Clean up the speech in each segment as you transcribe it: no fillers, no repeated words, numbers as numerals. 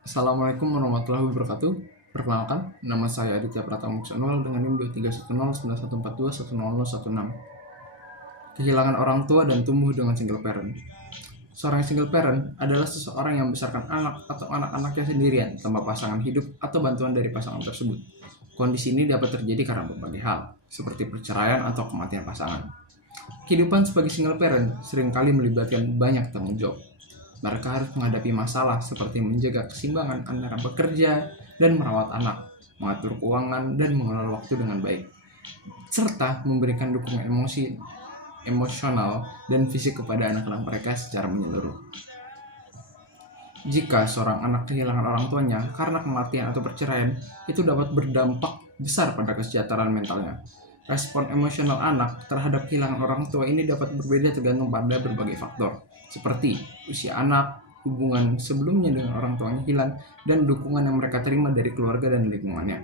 Assalamualaikum warahmatullahi wabarakatuh. Perkenalkan, nama saya Aditya Pratama Muksanwal dengan NIM 23109142100016. Kehilangan orang tua dan tumbuh dengan single parent. Seorang single parent adalah seseorang yang membesarkan anak atau anak-anaknya sendirian tanpa pasangan hidup atau bantuan dari pasangan tersebut. Kondisi ini dapat terjadi karena berbagai hal, seperti perceraian atau kematian pasangan. Kehidupan sebagai single parent seringkali melibatkan banyak tanggung jawab. Mereka harus menghadapi masalah seperti menjaga keseimbangan antara bekerja dan merawat anak, mengatur keuangan, dan mengelola waktu dengan baik, serta memberikan dukungan emosional dan fisik kepada anak-anak mereka secara menyeluruh. Jika seorang anak kehilangan orang tuanya karena kematian atau perceraian, itu dapat berdampak besar pada kesejahteraan mentalnya. Respon emosional anak terhadap kehilangan orang tua ini dapat berbeda tergantung pada berbagai faktor, seperti usia anak, hubungan sebelumnya dengan orang tuanya hilang, dan dukungan yang mereka terima dari keluarga dan lingkungannya.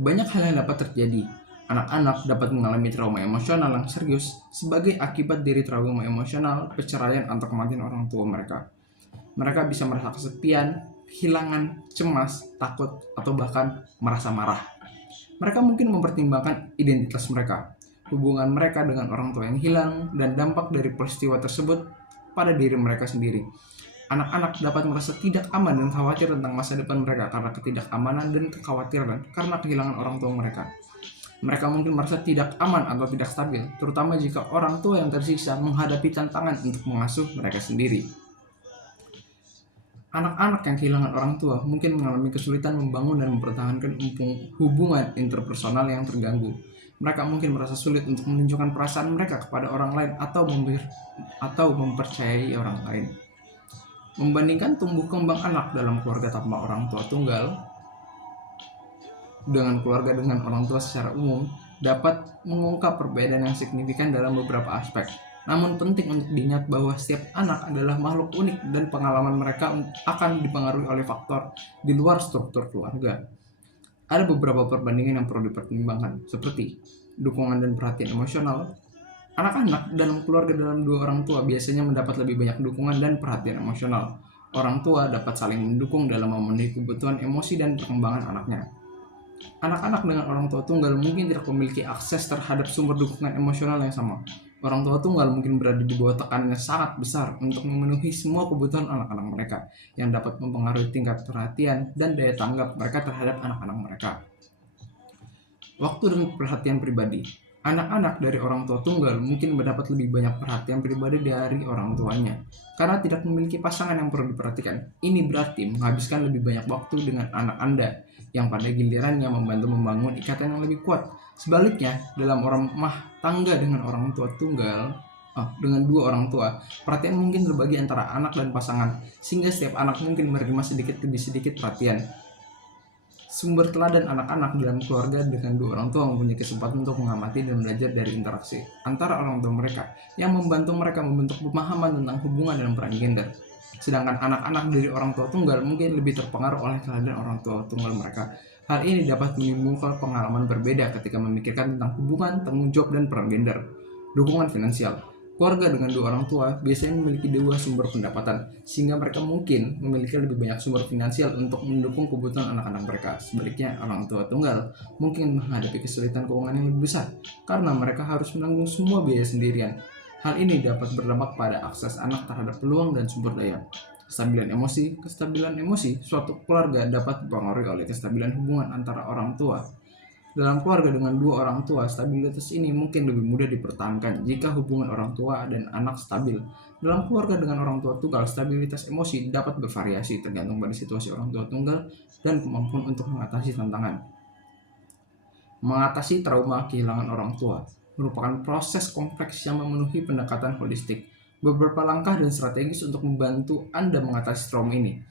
Banyak hal yang dapat terjadi. Anak-anak dapat mengalami trauma emosional yang serius sebagai akibat dari trauma emosional, perceraian, atau kematian orang tua mereka. Mereka bisa merasa kesepian, kehilangan, cemas, takut, atau bahkan merasa marah. Mereka mungkin mempertimbangkan identitas mereka, hubungan mereka dengan orang tua yang hilang, dan dampak dari peristiwa tersebut pada diri mereka sendiri. Anak-anak dapat merasa tidak aman dan khawatir tentang masa depan mereka karena ketidakamanan dan kekhawatiran karena kehilangan orang tua mereka. Mereka mungkin merasa tidak aman atau tidak stabil, terutama jika orang tua yang tersisa menghadapi tantangan untuk mengasuh mereka sendiri. Anak-anak yang kehilangan orang tua mungkin mengalami kesulitan membangun dan mempertahankan hubungan interpersonal yang terganggu. Mereka mungkin merasa sulit untuk menunjukkan perasaan mereka kepada orang lain atau mempercayai orang lain. Membandingkan tumbuh kembang anak dalam keluarga tanpa orang tua tunggal dengan keluarga dengan orang tua secara umum dapat mengungkap perbedaan yang signifikan dalam beberapa aspek. Namun penting untuk diingat bahwa setiap anak adalah makhluk unik dan pengalaman mereka akan dipengaruhi oleh faktor di luar struktur keluarga. Ada beberapa perbandingan yang perlu dipertimbangkan, seperti dukungan dan perhatian emosional. Anak-anak dalam keluarga dalam dua orang tua biasanya mendapat lebih banyak dukungan dan perhatian emosional. Orang tua dapat saling mendukung dalam memenuhi kebutuhan emosi dan perkembangan anaknya. Anak-anak dengan orang tua tunggal mungkin tidak memiliki akses terhadap sumber dukungan emosional yang sama. Orang tua tunggal mungkin berada di bawah tekanan yang sangat besar untuk memenuhi semua kebutuhan anak-anak mereka, yang dapat mempengaruhi tingkat perhatian dan daya tanggap mereka terhadap anak-anak mereka. Waktu dan perhatian pribadi. Anak-anak dari orang tua tunggal mungkin mendapat lebih banyak perhatian pribadi dari orang tuanya karena tidak memiliki pasangan yang perlu diperhatikan. Ini berarti menghabiskan lebih banyak waktu dengan anak Anda yang pada gilirannya membantu membangun ikatan yang lebih kuat. Sebaliknya, dalam rumah tangga dengan dengan dua orang tua, perhatian mungkin terbagi antara anak dan pasangan, sehingga setiap anak mungkin menerima sedikit demi sedikit perhatian. Sumber teladan anak-anak dalam keluarga dengan dua orang tua mempunyai kesempatan untuk mengamati dan belajar dari interaksi antara orang tua mereka yang membantu mereka membentuk pemahaman tentang hubungan dan peran gender. Sedangkan anak-anak dari orang tua tunggal mungkin lebih terpengaruh oleh teladan orang tua tunggal mereka. Hal ini dapat menimbulkan pengalaman berbeda ketika memikirkan tentang hubungan, tanggung jawab, dan peran gender. Dukungan finansial. Keluarga dengan dua orang tua biasanya memiliki dua sumber pendapatan, sehingga mereka mungkin memiliki lebih banyak sumber finansial untuk mendukung kebutuhan anak-anak mereka. Sebaliknya, orang tua tunggal mungkin menghadapi kesulitan keuangan yang lebih besar, karena mereka harus menanggung semua biaya sendirian. Hal ini dapat berdampak pada akses anak terhadap peluang dan sumber daya. Kestabilan emosi. Kestabilan emosi suatu keluarga dapat dipengaruhi oleh kestabilan hubungan antara orang tua. Dalam keluarga dengan dua orang tua, stabilitas ini mungkin lebih mudah dipertahankan jika hubungan orang tua dan anak stabil. Dalam keluarga dengan orang tua tunggal, stabilitas emosi dapat bervariasi tergantung pada situasi orang tua tunggal dan kemampuan untuk mengatasi tantangan. Mengatasi trauma kehilangan orang tua merupakan proses kompleks yang memenuhi pendekatan holistik. Beberapa langkah dan strategis untuk membantu Anda mengatasi trauma ini.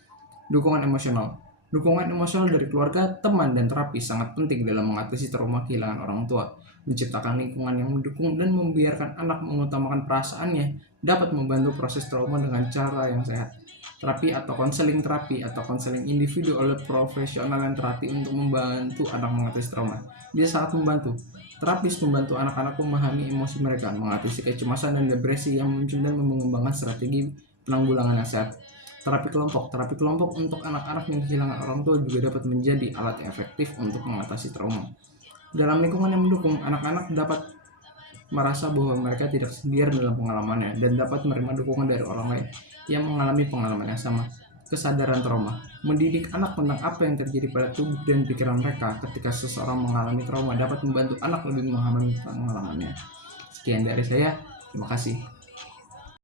Dukungan emosional. Dukungan emosional dari keluarga, teman, dan terapi sangat penting dalam mengatasi trauma kehilangan orang tua. Menciptakan lingkungan yang mendukung dan membiarkan anak mengutamakan perasaannya dapat membantu proses trauma dengan cara yang sehat. Terapi atau konseling individu oleh profesional yang terlatih untuk membantu anak mengatasi trauma. Dia sangat membantu. Terapis membantu anak-anak memahami emosi mereka, mengatasi kecemasan dan depresi yang muncul dan mengembangkan strategi penanggulangan yang sehat. Terapi kelompok untuk anak-anak yang kehilangan orang tua juga dapat menjadi alat yang efektif untuk mengatasi trauma. Dalam lingkungan yang mendukung, anak-anak dapat merasa bahwa mereka tidak sendiri dalam pengalamannya dan dapat menerima dukungan dari orang lain yang mengalami pengalaman yang sama. Kesadaran trauma. Mendidik anak tentang apa yang terjadi pada tubuh dan pikiran mereka ketika seseorang mengalami trauma dapat membantu anak lebih memahami pengalamannya. Sekian dari saya. Terima kasih.